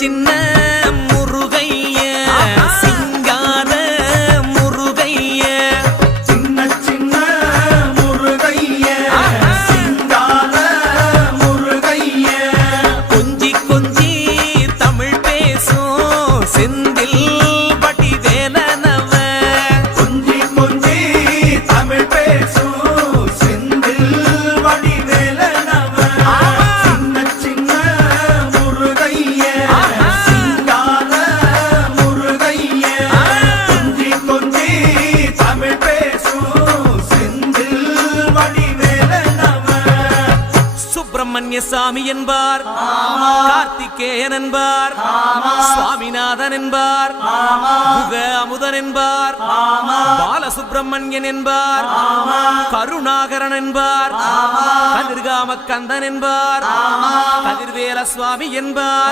சின்ன முருகைய சிங்கார முருகைய சின்ன சின்ன முருகைய சிங்கார முருகைய கொஞ்சி கொஞ்சி தமிழ் பேசும் செந்தில் வடிவேலனவ கொஞ்சி கொஞ்சி தமிழ் பேசும் செந்தில் வடிவேலனவ சின்ன சின்ன முருகைய சிங்கார முருகைய கொஞ்சி கொஞ்சி தமிழ் பேசும் செந்தில் வடிவேலனவ சுப்பிரமணிய சாமி என்பார், கார்த்திகேயன் என்பார், சுவாமிநாதன் என்பார், முக அமுதன் என்பார், பாலசுப்பிரமணியன் என்பார், கருணாகரன் என்பார், கதிர்காம கந்தன் என்பார், கதிர்வேல சுவாமி என்பார்,